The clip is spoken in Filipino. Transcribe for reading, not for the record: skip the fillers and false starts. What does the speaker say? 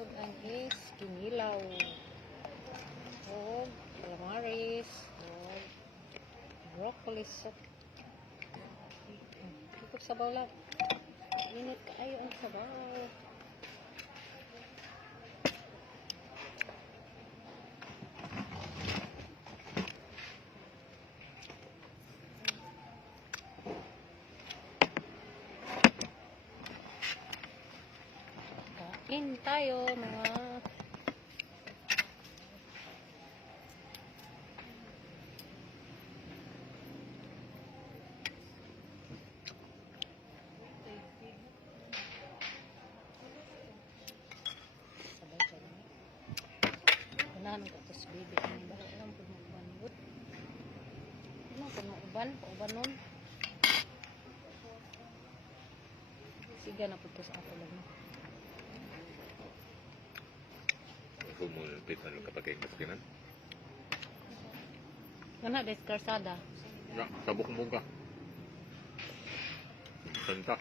sudan is kinilaw. O calamaris. O broccoli soup. Ikot sabaw lang. Init kayo ang sabaw. Kain tayo mga ganahan ko ito sa bibi. Ang baho lang po mag-uban. Ano po mag-uban? Pauban nun. Siga na po ito sa ako lang. Kung mo pitan kapag kayo maskinan. Gana, des karsada. Ya, sabok mo ka. Santa.